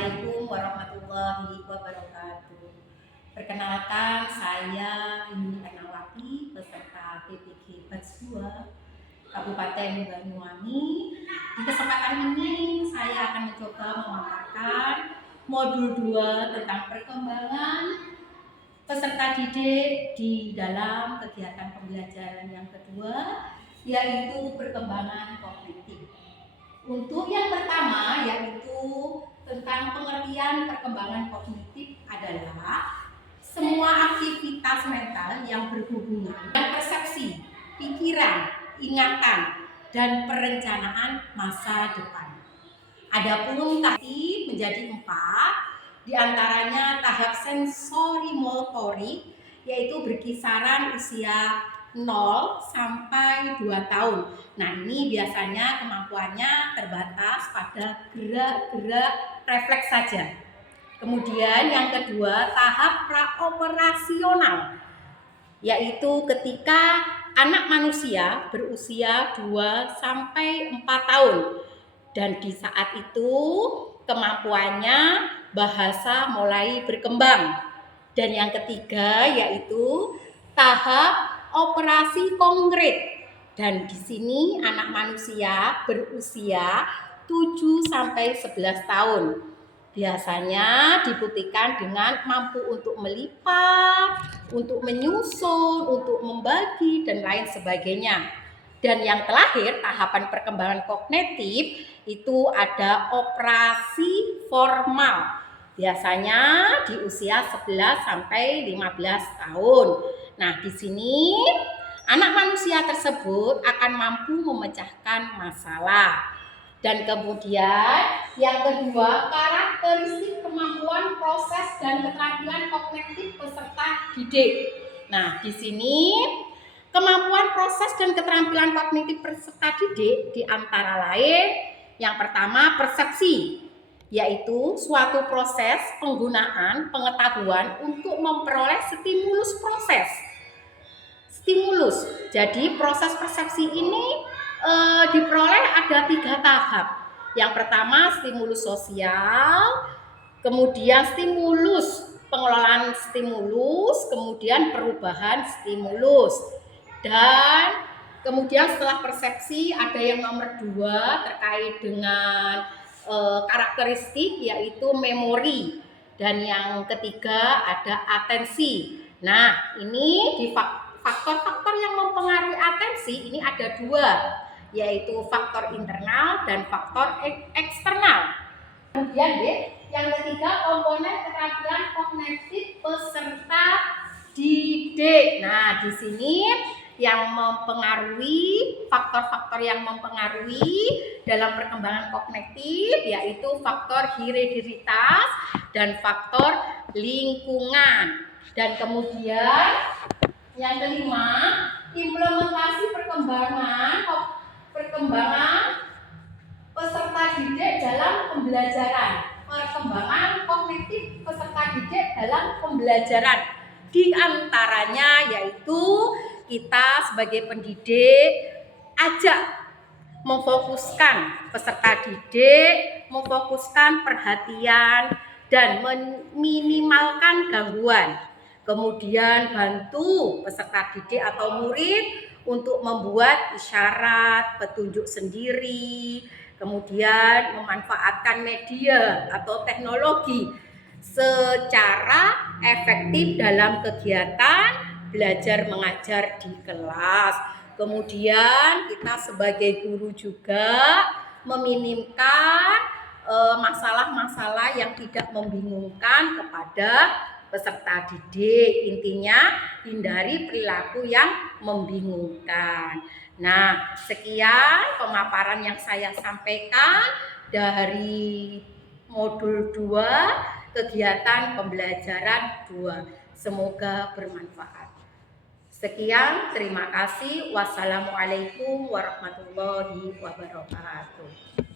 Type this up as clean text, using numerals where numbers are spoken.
Assalamualaikum warahmatullahi wabarakatuh. Perkenalkan, saya Yuni Ainawati, peserta PPG Batch 2 Kabupaten Banyuwangi. Di kesempatan ini saya akan mencoba memaparkan modul 2 tentang perkembangan peserta didik di dalam kegiatan pembelajaran yang kedua, yaitu perkembangan kognitif. Untuk yang pertama, yaitu tentang pengertian perkembangan kognitif adalah semua aktivitas mental yang berhubungan dengan persepsi, pikiran, ingatan, dan perencanaan masa depan. Adapun tahap menjadi 4, diantaranya tahap sensori motorik, yaitu berkisaran usia 0 sampai 2 tahun. Nah, ini biasanya kemampuannya terbatas pada gerak-gerak refleks saja. Kemudian yang kedua, tahap praoperasional, yaitu ketika anak manusia berusia 2 sampai 4 tahun. Dan di saat itu kemampuannya bahasa mulai berkembang. Dan yang ketiga yaitu tahap operasi konkret. Dan di sini anak manusia berusia 7 sampai 11 tahun. Biasanya dibuktikan dengan mampu untuk melipat, untuk menyusun, untuk membagi, dan lain sebagainya. Dan yang terakhir, tahapan perkembangan kognitif itu ada operasi formal. Biasanya di usia 11 sampai 15 tahun. Nah, di sini anak manusia tersebut akan mampu memecahkan masalah. Dan kemudian yang kedua, karakteristik kemampuan proses dan keterampilan kognitif peserta didik. Nah, di sini kemampuan proses dan keterampilan kognitif peserta didik di antara lain yang pertama persepsi, yaitu suatu proses penggunaan pengetahuan untuk memperoleh stimulus proses. Jadi proses persepsi ini diperoleh ada 3 tahap. Yang pertama stimulus sosial, kemudian stimulus pengelolaan stimulus, kemudian perubahan stimulus. Dan kemudian setelah persepsi ada yang nomor 2 terkait dengan karakteristik, yaitu memori. Dan yang ketiga ada atensi. Nah, ini di faktor-faktor yang mempengaruhi atensi ini ada 2, yaitu faktor internal dan faktor eksternal. Kemudian yang ketiga komponen keterampilan kognitif peserta didik. Nah, di sini yang mempengaruhi, faktor-faktor yang mempengaruhi dalam perkembangan kognitif yaitu faktor hereditaritas dan faktor lingkungan. Dan kemudian yang kelima, implementasi perkembangan peserta didik dalam pembelajaran. Perkembangan kognitif peserta didik dalam pembelajaran. Di antaranya yaitu kita sebagai pendidik ajak memfokuskan peserta didik, memfokuskan perhatian dan meminimalkan gangguan. Kemudian bantu peserta didik atau murid untuk membuat isyarat, petunjuk sendiri, kemudian memanfaatkan media atau teknologi secara efektif dalam kegiatan belajar mengajar di kelas. Kemudian kita sebagai guru juga meminimkan masalah-masalah yang tidak membingungkan kepada peserta didik. Intinya hindari perilaku yang membingungkan. Nah, sekian pemaparan yang saya sampaikan dari modul 2 kegiatan pembelajaran 2. Semoga bermanfaat. Sekian, terima kasih. Wassalamualaikum warahmatullahi wabarakatuh.